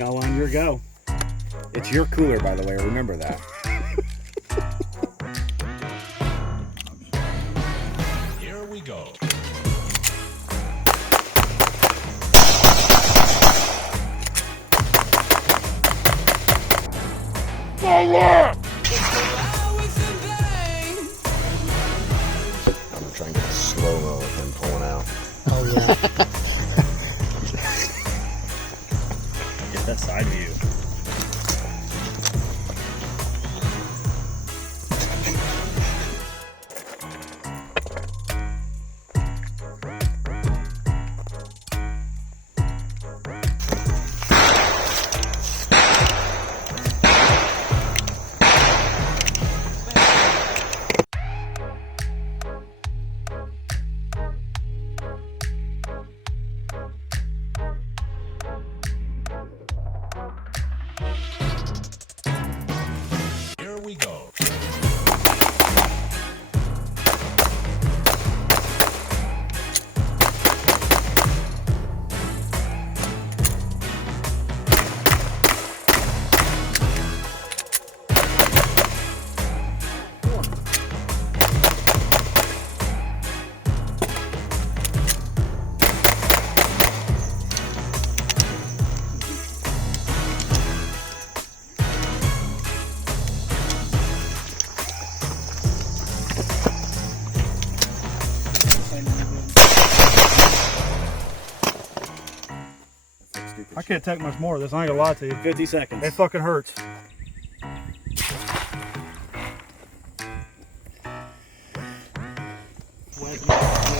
No longer go. It's your cooler, by the way. Remember that. Here we go. I'm gonna try and get a slow-mo of him pulling out. Oh yeah. Get that side view. Here we go. I can't take much more of this. I ain't gonna lie to you. 50 seconds. It fucking hurts. Wedge.